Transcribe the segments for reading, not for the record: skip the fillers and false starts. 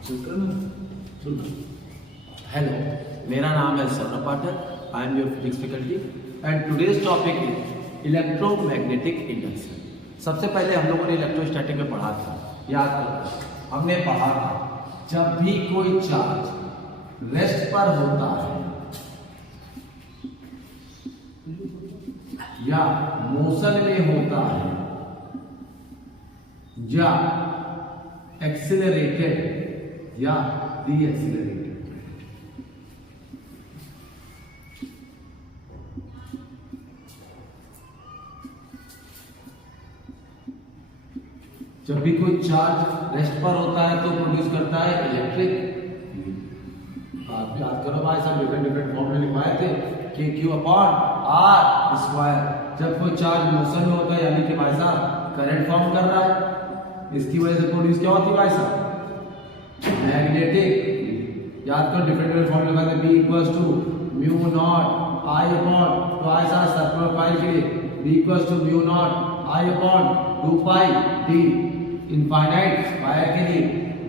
Hello, मेरा नाम है Saurabh Pathak. I am your physics faculty and today's topic is electromagnetic induction. सबसे पहले हम लोगों ने इलेक्ट्रोस्टैटिक में पढ़ा था, याद करो। हमने पढ़ा था जब भी कोई चार्ज रेस्ट पर होता है या मोशन में होता है या एक्सिलरेटेड या डी एक्सिलरेटेड, जब भी कोई चार्ज रेस्ट पर होता है तो प्रोड्यूस करता है इलेक्ट्रिक। आप याद करो भाई, सब डिफरेंट फॉर्मूले लिखवाए थे, के क्यू अपॉन आर स्क्वायर। जब कोई चार्ज मोशन में होता है यानी कि भाई साहब करंट फॉर्म कर रहा है, इसकी वजह से प्रोड्यूस क्या होती है भाई साहब, मैग्नेटिक। याद करो डिफरेंट फॉर्मूले लिखवाए थे, B equals to mu naught I upon, तो ऐसा सर्कुलर पाई के लिए B equals to mu naught I upon 2 pi d infinite wire के लिए।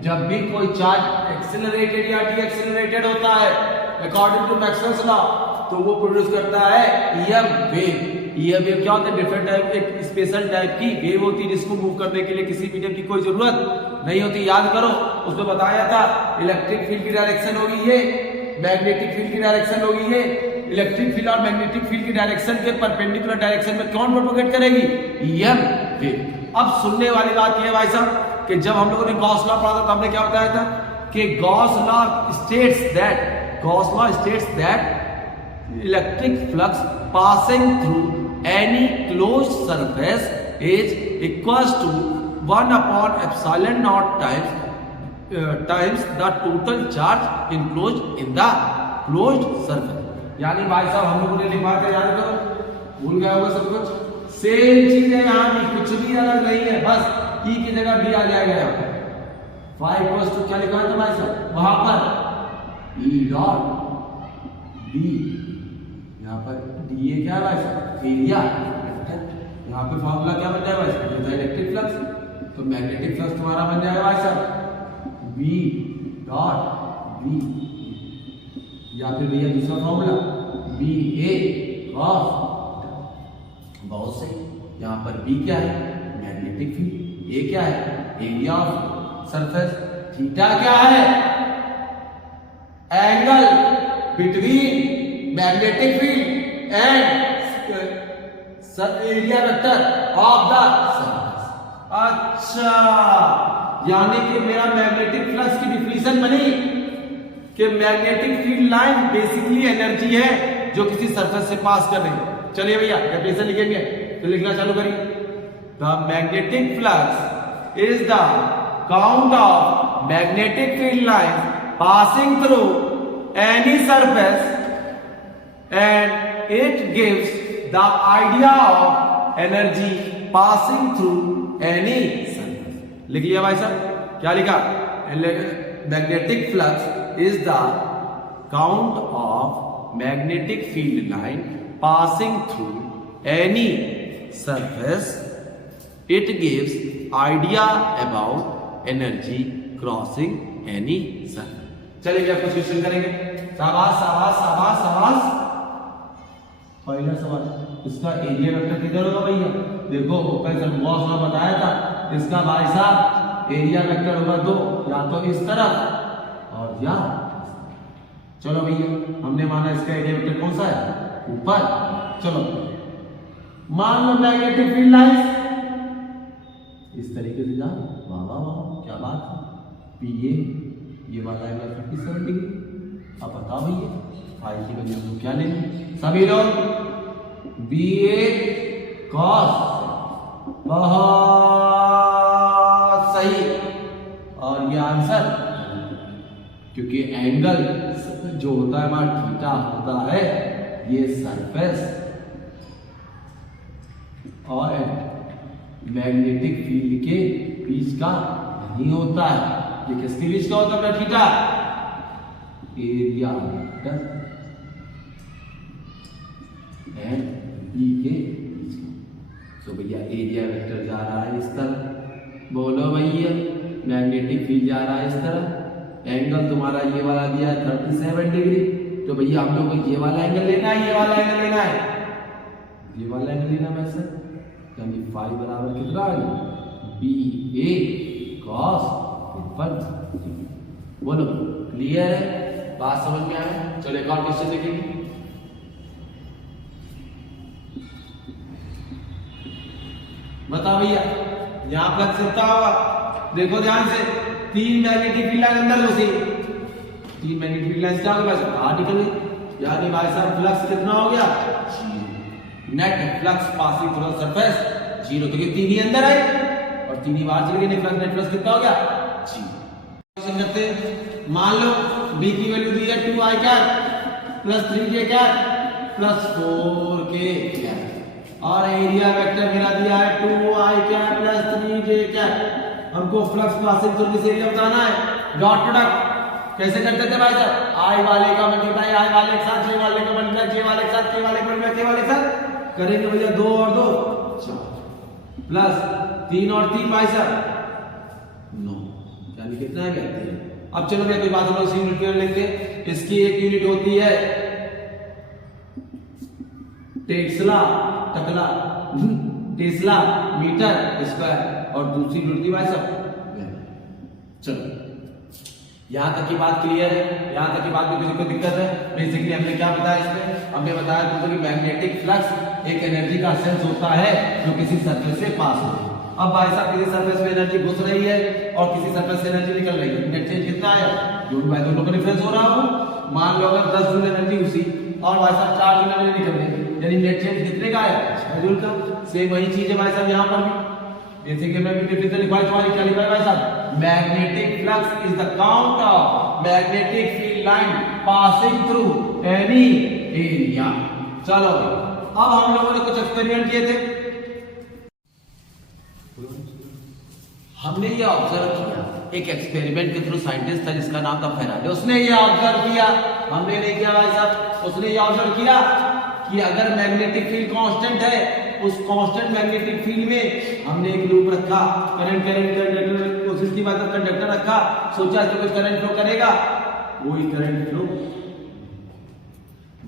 जब भी कोई चार्ज एक्सिलरेटेड या डी एक्सिलरेटेड होता है अकॉर्डिंग टू मैक्सवेल्स लॉ, तो वो प्रोड्यूस करता है ईएम वेव। ईएम वेव क्या होता है, डिफरेंट टाइप, एक स्पेशल टाइप की वेव होती है जिसको मूव करने के लिए किसी मीडियम की कोई जरूरत नहीं होती। याद करो, उसमें बताया था इलेक्ट्रिक फील्ड की डायरेक्शन होगी ये, मैग्नेटिक फील्ड की डायरेक्शन होगी ये। इलेक्ट्रिक फील्ड और मैग्नेटिक फील्ड की डायरेक्शन के परपेंडिकुलर डायरेक्शन में कौन प्रोपोगेट करेगी, ईएम वेव। अब सुनने वाली बात यह है भाई साहब कि जब हम लोगों ने गॉस लॉ पढ़ा था तो हमने क्या बताया था कि Gauss law states that electric flux passing through any closed surface is equals to 1 upon epsilon naught times the total charge enclosed in the closed surface। यानी भाई साहब हम लोगों ने लिखा था, याद करो, भूल गया होगा सब कुछ। सेम चीज है यहाँ भी, कुछ भी अलग नहीं है, बस ई की जगह बी आ जाएगा यहाँ पर। फाइव इक्वल्स टू क्या लिखा था भाई साहब वहां पर, ई डॉट बी, यहाँ पर डी ए क्या है भाई साहब, एरिया। यहाँ पे फॉर्मूला क्या बन जाएगा भाई साहब, इलेक्ट्रिक फ्लक्स। तो मैग्नेटिक फ्लक्स तुम्हारा बन जाएगा भाई साहब बी डॉट बी, या फिर भैया दूसरा फॉर्मूला बी ए कॉस। बहुत सही। यहाँ पर बी क्या है, मैग्नेटिक फील्ड, ए क्या है, एरिया ऑफ सरफेस, थीटा क्या है, angle between magnetic field and area vector of the surface. अच्छा, यानी कि मेरा मैग्नेटिक फ्लक्स की डिफिनीशन बनी कि magnetic field line basically energy है जो किसी सरफेस से पास कर रही है। चलिए भैया डेफिनेशन लिखेंगे, तो लिखना चालू करिए। The magnetic flux is the count of magnetic field line passing through any surface and it gives the idea of energy passing through any surface. लिख लिया भाई साहब, क्या लिखा, magnetic flux is the count of magnetic field line passing through any surface, it gives idea about energy crossing any surface। चलिए भैया कुछ question करेंगे। शाबाश शाबाश शाबाश शाबाश। पहला सवाल, इसका एरिया वेक्टर किधर होगा भैया, देखो ऊपर गॉस लॉ बताया था, इसका भाई साहब एरिया वेक्टर होगा दो, या तो इस तरफ और या। चलो भैया हमने माना इसका एरिया वेक्टर कौन सा है, ऊपर। चलो मान लो मैग्नेटिक फील्ड लाइंस इस तरीके से जा, वाह वाह वाह क्या बात है, पी ये वाला एंगल 37 डिग्री। अब बताओ भैया फाई की वैल्यू को क्या लेंगे सभी लोग, बी ए कॉस। बहुत सही, और ये आंसर, क्योंकि एंगल जो होता है हमारा थीटा होता है, ये सरफेस और मैग्नेटिक फील्ड के बीच का नहीं होता है। ये किसके बीच का होता है, theta, area vector and B के बीच का। तो भैया एरिया वेक्टर जा रहा है इस तरह, बोलो भैया, मैग्नेटिक फील्ड जा रहा है इस तरह, एंगल तुम्हारा ये वाला दिया है 37 डिग्री, तो भैया हम लोग को ये वाला एंगल लेना है, ये वाला एंगल लेना है, ये वाला एंगल लेना है सर, यानी फाई बराबर कितना आ गया BA cos 1। बोलो क्लियर है, बात समझ में आया? चलो एक और क्वेश्चन देखेंगे। बताओ भैया यहां फ्लक्स कितना होगा, देखो ध्यान से, 3 मैग्नेटिक फील्ड लाइन अंदर घुसी, 3 मैग्नेटिक फील्ड लाइन क्या होगा बाहर निकल गई, यानी भाई साहब फ्लक्स कितना हो गया 0। Net flux passing through surface 0, क्योंकि 3 ही अंदर है और 3 ही बाहर चले गए, फ्लक्स नेट फ्लक्स कितना हो गया 0। करते हैं, मान लो B की वैल्यू दी है 2i cap plus 3j cap plus 4k cap, और एरिया वेक्टर मेरा दिया है 2i cap plus 3j cap. हमको flux passing through this area बताना है। डॉट प्रोडक्ट कैसे करते थे भाई साहब, i वाले का मल्टीप्लाई i वाले के साथ, j वाले का मल्टीप्लाई j वाले के साथ, k वाले का मल्टीप्लाई k वाले के साथ करेंगे भैया, 2 और 2 4 प्लस 3 और 3 भाई साहब 9, यानी कितना है 3। अब चलो मैं कोई बात हम लोग इसी यूनिट में लेंगे, इसकी एक यूनिट होती है टेस्ला टकला टेस्ला मीटर स्क्वायर और दूसरी यूनिट भाई साहब। चलो यहां तक की बात क्लियर है, यहां तक की बात में किसी को दिक्कत है? बेसिकली हमने क्या बताया इसमें, हमने बताया तुमको कि मैग्नेटिक फ्लक्स एक एनर्जी का सेंस होता है जो किसी सरफेस से पास हो। अब भाई साहब किसी सरफेस में एनर्जी घुस रही है और किसी सरफेस से एनर्जी निकल रही है, नेट चेंज कितना आया, जो भाई दोनों का डिफरेंस हो रहा हो। मान लो अगर 10 जूल एनर्जी घुसी और भाई साहब 4 जूल एनर्जी निकल रही, यानी नेट चेंज कितने का आया 6 जूल का। सेम वही चीज है भाई साहब यहां पर भी, जैसे कि मैं भी डिफरेंस लिखवाई तुम्हारी क्या लिखा है भाई साहब, magnetic flux is the count of magnetic field line passing through any area. चलो अब हम लोगों ने कुछ एक्सपेरिमेंट किए थे, हमने ये ऑब्जर्व किया, एक एक्सपेरिमेंट के थ्रू साइंटिस्ट था जिसका नाम था फेराडे, उसने ये ऑब्जर्व किया, हमने नहीं किया भाई साहब, उसने ये ऑब्जर्व किया कि अगर मैग्नेटिक फील्ड कांस्टेंट है, उस कांस्टेंट मैग्नेटिक फील्ड में हमने एक लूप रखा, करंट कंडक्टर कोशिश की बात कंडक्टर रखा, सोचा कि कुछ करंट फ्लो करेगा, कोई करंट फ्लो।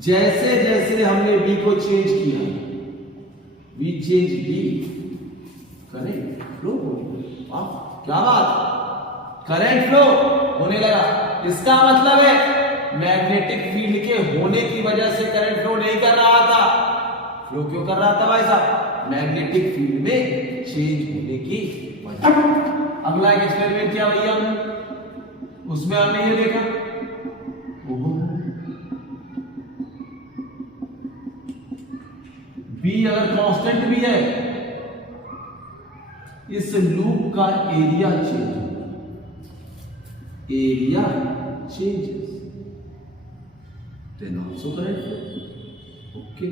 जैसे जैसे हमने बी को चेंज किया, B change B, current flow, क्या बात, करंट फ्लो होने लगा। इसका मतलब है मैग्नेटिक फील्ड के होने की वजह से करंट फ्लो नहीं कर रहा था। फ्लो क्यों कर रहा था भाई साहब, मैग्नेटिक फील्ड में चेंज होने की वजह। अगला एक एक्सपेरिमेंट किया भैया, उसमें हमने ये देखा, बी अगर कांस्टेंट भी है, इस लूप का एरिया चेंज होगा, area changes then also current. Okay,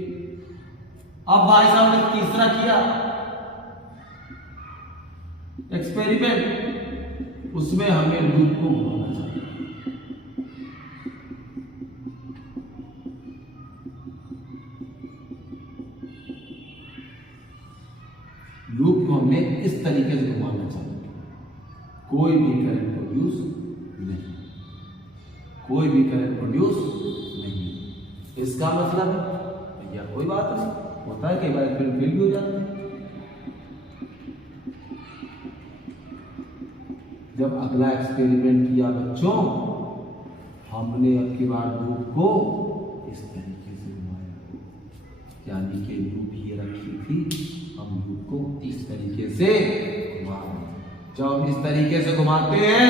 अब भाई साहब ने तीसरा किया एक्सपेरिमेंट, उसमें हमें लूप को घुमाना चाहिए। लूप को हमने इस तरीके से घुमाना चाहिए, कोई भी करंट प्रोड्यूस नहीं, कोई भी करंट प्रोड्यूस नहीं। इसका मतलब भैया कोई बात नहीं, होता है कई बार फिल्म फेल भी हो जाती है। जब अगला एक्सपेरिमेंट किया बच्चों, हमने अब की बार लूप को इस तरीके से घुमाया, यानी कि लूप ये रखी थी, हम लूप को इस तरीके से घुमा रहे हैं। जब हम इस तरीके से घुमाते हैं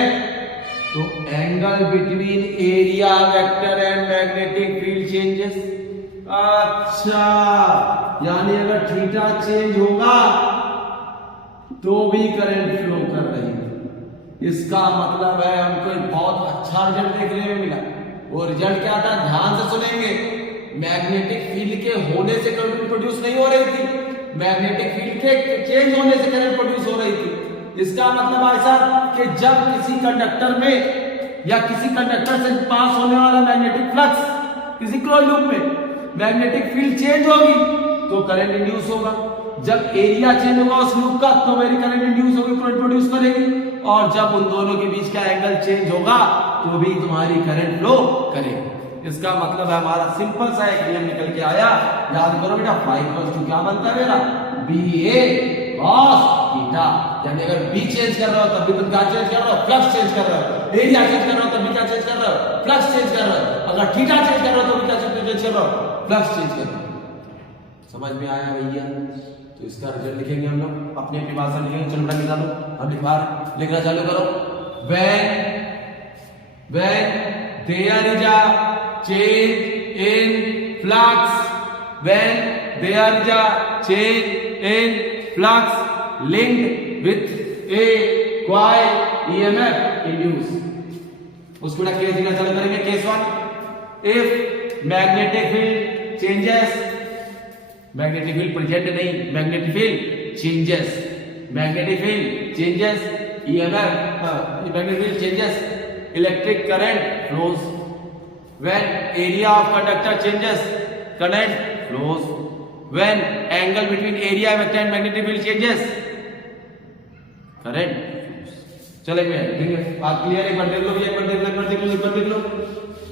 तो angle between area vector and magnetic field changes. अच्छा, यानी अगर थीटा चेंज होगा तो भी करंट फ्लो कर रही है। इसका मतलब है हमको एक बहुत अच्छा रिजल्ट देखने में मिला। वो रिजल्ट क्या था, ध्यान से सुनेंगे। मैग्नेटिक फील्ड के होने से करंट प्रोड्यूस नहीं हो रही थी, मैग्नेटिक फील्ड के चेंज होने से करंट प्रोड्यूस हो रही थी। इसका मतलब ऐसा कि जब किसी कंडक्टर में या किसी कंडक्टर से पास होने वाला मैग्नेटिक फ्लक्स किसी क्लोज लूप में मैग्नेटिक फील्ड चेंज होगी तो करंट इंड्यूस होगा। जब एरिया चेंज होगा उस लूप का तो मेरी करंट इंड्यूस होगी, करंट प्रोड्यूस करेगी। और जब उन दोनों के बीच का एंगल चेंज होगा तो भी तुम्हारी करंट फ्लो करेगी। इसका मतलब है हमारा सिंपल सा एक नियम निकल के आया, याद करो बेटा, फाई इक्वल्स टू क्या बनता है मेरा, बी ए कॉस थीटा। यानी अगर बी चेंज कर रहे हो तब भी तुम क्या चेंज कर रहे हो, फ्लक्स चेंज कर रहे हो, एरिया चेंज कर रहे हो तब भी क्या चेंज कर रहे हो, फ्लक्स चेंज कर रहे हो, अगर थीटा चेंज कर रहे हो तो भी क्या चेंज कर रहे हो, फ्लक्स चेंज कर रहे हो। समझ में आया भैया? तो इसका रिजल्ट लिखेंगे हम लोग, अपनी अपनी भाषा में लिखेंगे। चलो बेटा निकालो, अब लिखना चालू करो। when there is a change in flux, when there is a change in flux linked with a coil EMF induced, उसको ना केस देना चालू करेंगे। Case 1, if magnetic field changes, magnetic field present नहीं, magnetic field changes, magnetic field changes, EMF, magnetic field changes, electric current flows. When area of conductor changes, current flows. When angle between area vector and magnetic field changes, current flows. चलेंगे, ठीक है, बात clear? एक बार देख लो, एक बार देख लो, एक बार देख लो, एक बार देख लो,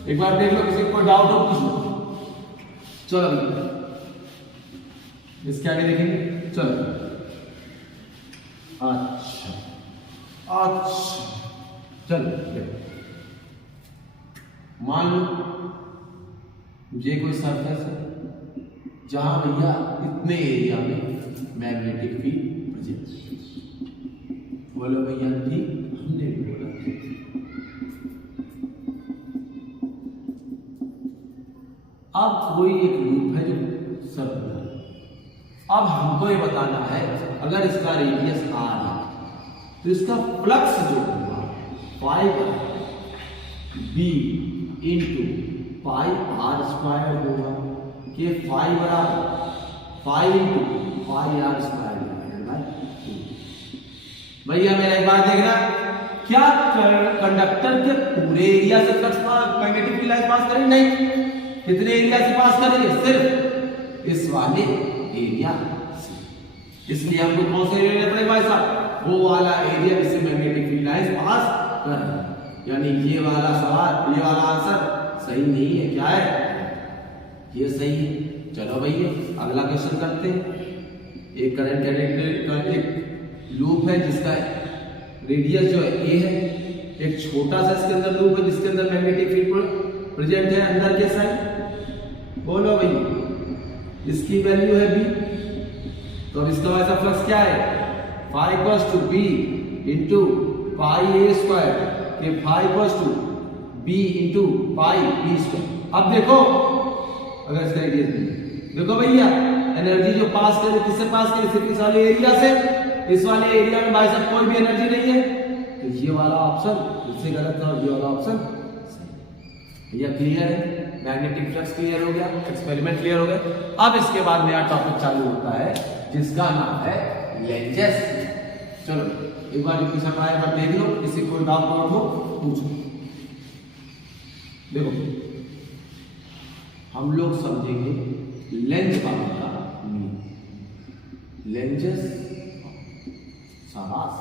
एक बार देख लो, किसी को डाउट हो पूछ लो। चलो इसके आगे देखेंगे। चलो, अच्छा चलो, मान लो ये कोई सरफेस है जहां भैया इतने एरिया में मैग्नेटिक फील्ड प्रेजेंट। बोलो भैया जी, हमने भी बोला। अब कोई एक लूप है जो सर्कुलर, अब हमको ये बताना है अगर इसका रेडियस r है तो इसका फ्लक्स जो होगा पाई b into pi r square होगा, कि फाई बराबर pi into pi r square divided by 2। भैया मेरा एक बार देखना, क्या कंडक्टर के पूरे एरिया से फ्लक्स मैग्नेटिक फील्ड लाइन पास करेंगे? नहीं। कितने एरिया से पास करेंगे? सिर्फ इस वाले एरिया से। इसलिए हमको कौन सा एरिया लेना पड़ेगा भाई साहब? वो वाला एरिया जिससे मैग्नेटिक फील्ड लाइंस पास कर रही है। यानी ये वाला सवाल, ये वाला आंसर सही नहीं है। क्या है? ये सही है। चलो भैया अगला क्वेश्चन करते हैं। एक करंट कंडक्टर का एक लूप है जिसका रेडियस जो है ए है, एक छोटा सा इसके अंदर लूप है जिसके अंदर मैग्नेटिक फील्ड प्रेजेंट है अंदर के साइड। बोलो भैया, इसकी वैल्यू है बी, तो अब इसका वैसा फ्लक्स क्या है? Phi equals to B into pi a square, के phi equals to B into pi b square. अब देखो अगर इसका रेडियस देखो भैया, एनर्जी जो पास करे किससे पास करे? सिर्फ इस वाले एरिया से। इस वाले एरिया में भाई साहब कोई भी एनर्जी नहीं है, तो ये वाला ऑप्शन इससे गलत है और ये वाला ऑप्शन सही। भैया क्लियर है? मैग्नेटिक फ्लक्स क्लियर हो गया, एक्सपेरिमेंट क्लियर हो गया। अब इसके बाद नया टॉपिक चालू होता है जिसका नाम है लेंजेस। चलो एक बार क्वेश्चन आया, एक बार देख लो, किसी को डाउट हो पूछो। देखो हम लोग समझेंगे लेंस का मतलब लेंजेस। शाबाश,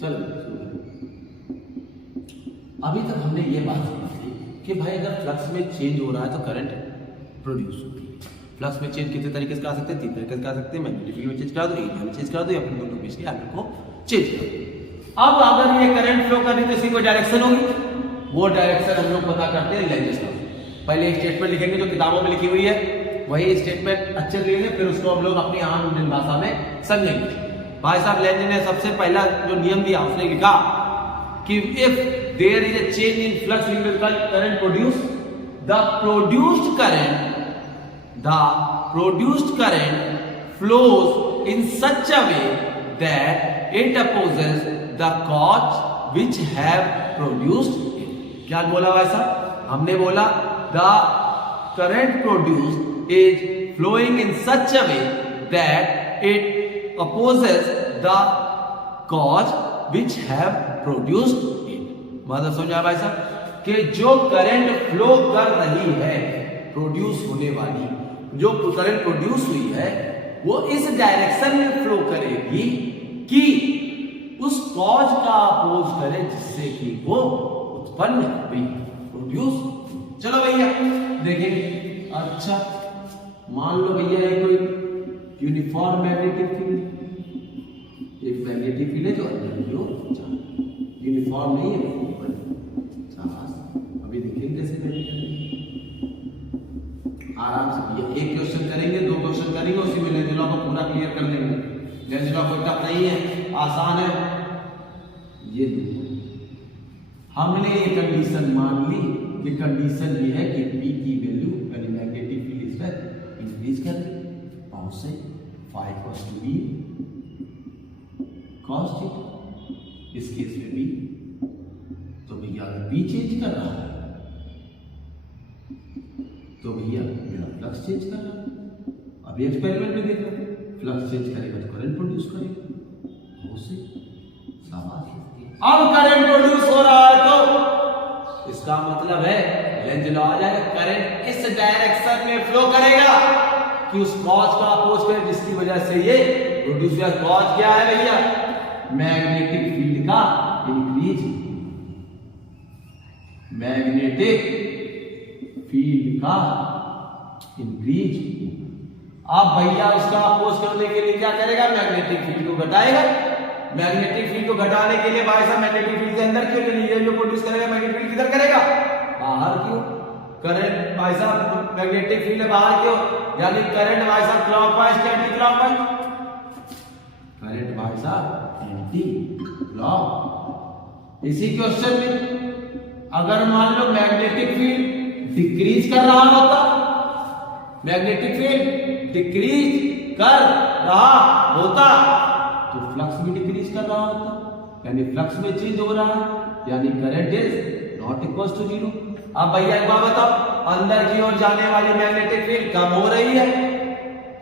चलो अभी तक हमने ये बात समझी कि भाई अगर फ्लक्स में चेंज हो रहा है तो करंट प्रोड्यूस होती है। फ्लक्स में चेंज कितने तरीके से कर सकते हैं? 3 तरीके से कर सकते हैं। मैग्नेटिक फील्ड में चेंज करा दो, एरिया में चेंज करा दो, या फिर दोनों बीच के एंगल को चेंज कर दो। अब अगर ये करंट फ्लो करनी तो इसकी कोई डायरेक्शन होगी, वो डायरेक्शन हम लोग पता करते हैं लेंजेस का। पहले एक स्टेटमेंट लिखेंगे जो किताबों में लिखी हुई है, वही स्टेटमेंट अच्छे लिखेंगे, फिर उसको हम लोग अपनी आम इंडियन भाषा में समझेंगे। भाई साहब लेंज ने सबसे पहला जो नियम दिया उसने लिखा कि if there is a change in flux linked with current produce, the produced current flows in such a way that it opposes the cause which have produced it. क्या बोला भाई साहब? हमने बोला the current produced is flowing in such a way that it opposes the cause which have produced it. मतलब समझा भाई साहब कि जो करंट फ्लो कर रही है, प्रोड्यूस होने वाली जो करंट प्रोड्यूस हुई है वो इस डायरेक्शन में फ्लो करेगी कि उस कॉज का अपोज करे जिससे कि वो उत्पन्न हुई, प्रोड्यूस। चलो भैया देखेंगे। अच्छा मान लो भैया ये कोई यूनिफॉर्म मैग्नेटिक फील्ड, एक मैग्नेटिक फील्ड है जो अंदर की ओर यूनिफॉर्म नहीं है, ऊपर। अभी देखेंगे कैसे करेंगे आराम से भैया। एक क्वेश्चन करेंगे, दो क्वेश्चन करेंगे, उसी में लेंज लॉ को पूरा क्लियर कर देंगे। लेंज लॉ कोई टफ नहीं है, आसान है। ये हमने ये कंडीशन मान ली कि कंडीशन ये है कि P की वैल्यू यानी मैग्नेटिक फील्ड इस पर इंक्रीज कर दी, पावर से phi cos to B cos theta, इस केस में भी। तो भैया अगर P चेंज कर रहा है तो भैया मेरा फ्लक्स चेंज कर रहा है। अभी एक्सपेरिमेंट में देखो, फ्लक्स चेंज करेगा तो करंट प्रोड्यूस करेगा, उससे शाबाश। अब करंट प्रोड्यूस हो रहा है तो इसका मतलब है लेंज लॉ आ जाएगा, करंट इस डायरेक्शन में फ्लो करेगा कि उस कॉज का अपोज करे जिसकी वजह से ये प्रोड्यूस हुआ। कॉज क्या है भैया? मैग्नेटिक फील्ड का इंक्रीज, मैग्नेटिक फील्ड का इंक्रीज। अब भैया उसका अपोज करने के लिए क्या करेगा? मैग्नेटिक फील्ड को घटाएगा। मैग्नेटिक फील्ड को घटाने के लिए भाई साहब मैग्नेटिक फील्ड के अंदर क्यों, ये जो प्रोड्यूस करेगा मैग्नेटिक फील्ड किधर करेगा? बाहर क्यों? करंट भाई साहब मैग्नेटिक फील्ड है बाहर क्यों, यानी करंट भाई साहब क्लॉकवाइज या एंटी क्लॉकवाइज? करंट भाई साहब एंटी क्लॉक। इसी क्वेश्चन में अगर मान लो मैग्नेटिक फील्ड डिक्रीज कर रहा होता, मैग्नेटिक फील्ड डिक्रीज कर रहा होता तो फ्लक्स भी डिक्रीज कर रहा होता, यानी फ्लक्स में चेंज हो रहा है, यानी current is not equal to zero. अब भैया एक बात बताओ, अंदर की ओर जाने वाली मैग्नेटिक फील्ड कम हो रही है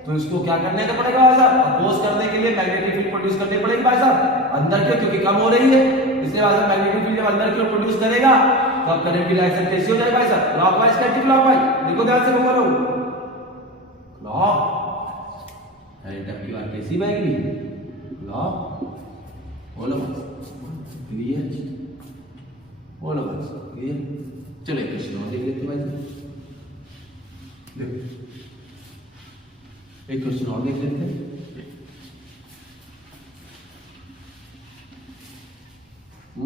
तो इसको क्या करने का पड़ेगा भाई साहब? अपोज करने के लिए मैग्नेटिक फील्ड प्रोड्यूस करनी पड़ेगी भाई साहब अंदर क्यों, क्योंकि कम हो रही है। इसलिए भाई साहब मैग्नेटिक फील्ड जब अंदर की ओर प्रोड्यूस करेगा तो अब करंट की डायरेक्शन कैसी हो जाएगी भाई साहब? क्लॉकवाइज या एंटी क्लॉकवाइज? देखो ध्यान से बोलो, क्लॉक। करंट अब की बार कैसी बहेगी? क्लॉक। बोलो क्लियर, बोलो क्लियर। चलो एक क्वेश्चन और देख लेते भाई साहब, देखो एक क्वेश्चन और देख लेते हैं।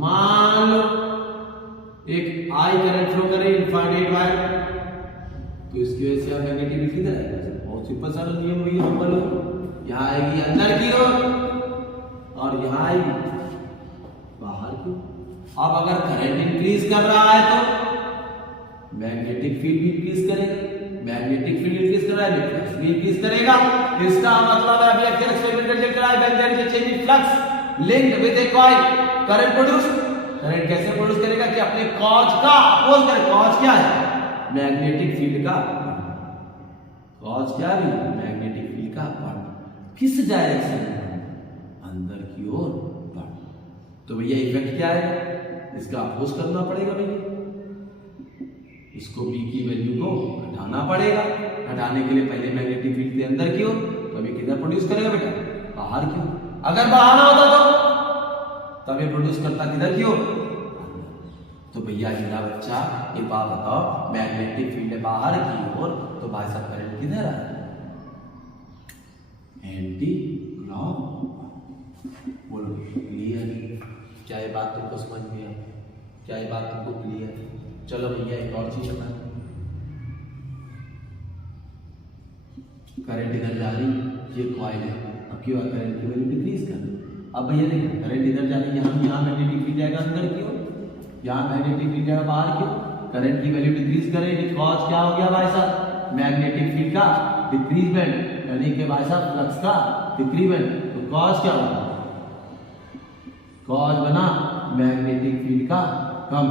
मान लो एक आई करंट फ्लो करे इनफाइनाइट वायर, तो इसकी वजह से मैग्नेटिक किधर आएगा? बहुत सिंपल सा नियम है, नंबर यहाँ आएगी अंदर की ओर और यहाँ आएगी बाहर की। अब अगर करंट इंक्रीज कर रहा है तो मैग्नेटिक फील्ड भी इंक्रीज करेगा, मैग्नेटिक फील्ड इंक्रीज कर रहा है फ्लक्स भी इंक्रीज करेगा। इसका मतलब है अभी एक्सपेरिमेंट रिजल्ट करा है, when there is a change in flux linked with a coil, current produce. Current कैसे प्रोड्यूस करेगा कि अपने कॉज का अपोज करे। कॉज क्या है? मैग्नेटिक फील्ड का। कॉज क्या है? मैग्नेटिक फील्ड का बढ़ना। किस डायरेक्शन में? अंदर की ओर बढ़ना। तो भैया इफेक्ट क्या है? इसका अपोज करना पड़ेगा भैया, इसको B की वैल्यू को घटाना पड़ेगा। घटाने के लिए पहले मैग्नेटिक फील्ड के अंदर की ओर, तो अभी किधर प्रोड्यूस करेगा बेटा? बाहर की ओर। अगर बाहर ना होता तो तब ये प्रोड्यूस करता किधर की ओर? तो भैया मेरा बच्चा एक बात बताओ, मैग्नेटिक फील्ड बाहर की ओर तो भाई साहब करंट किधर आ रहा है? Anti clock. बोलो क्लियर? क्या ये बात तुमको समझ में आई? क्या ये बात तुमको क्लियर? चलो भैया एक और चीज बता, करंट इधर जा रही, ये कॉइल है, अब क्यों करंट की वैल्यू डिक्रीज कर। अब भैया देखो करंट इधर जा रही, यहाँ मैग्नेटिक फील्ड जाएगा अंदर की ओर, यहाँ मैग्नेटिक फील्ड जाएगा बाहर की ओर। करंट की वैल्यू डिक्रीज करेगी, कॉज क्या हो गया भाई साहब? मैग्नेटिक फील्ड का डिक्रीजमेंट, यानी कि भाई साहब फ्लक्स का डिक्रीजमेंट। तो कॉज क्या होगा? कॉज बना मैग्नेटिक फील्ड का कम।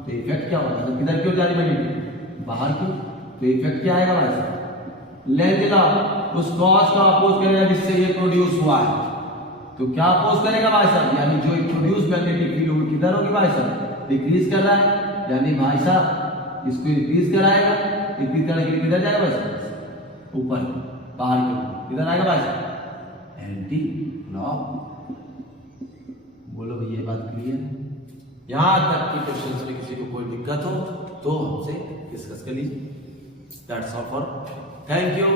तो इफेक्ट क्या होगा? तो किधर क्यों जा रही मैग्नेटिक? बाहर क्यों? तो इफेक्ट क्या आएगा भाई साहब? लेंज लॉ उस कॉज का अपोज करेगा जिससे ये प्रोड्यूस हुआ है। तो क्या अपोज करेगा भाई साहब? यानी जो प्रोड्यूस मैग्नेटिक फील्ड होगी किधर होगी भाई साहब? डिक्रीज कर रहा है, यानी भाई साहब इसको इंक्रीज कराएगा। इंक्रीज करने के लिए किधर जाएगा भाई साहब? ऊपर, बाहर क्यों? किधर आएगा भाई साहब? Anti clock. बोलो भैया ये बात क्लियर है? यहाँ तक की क्वेश्चंस में किसी को कोई दिक्कत हो तो हमसे डिस्कस कर लीजिए। That's all for, thank you.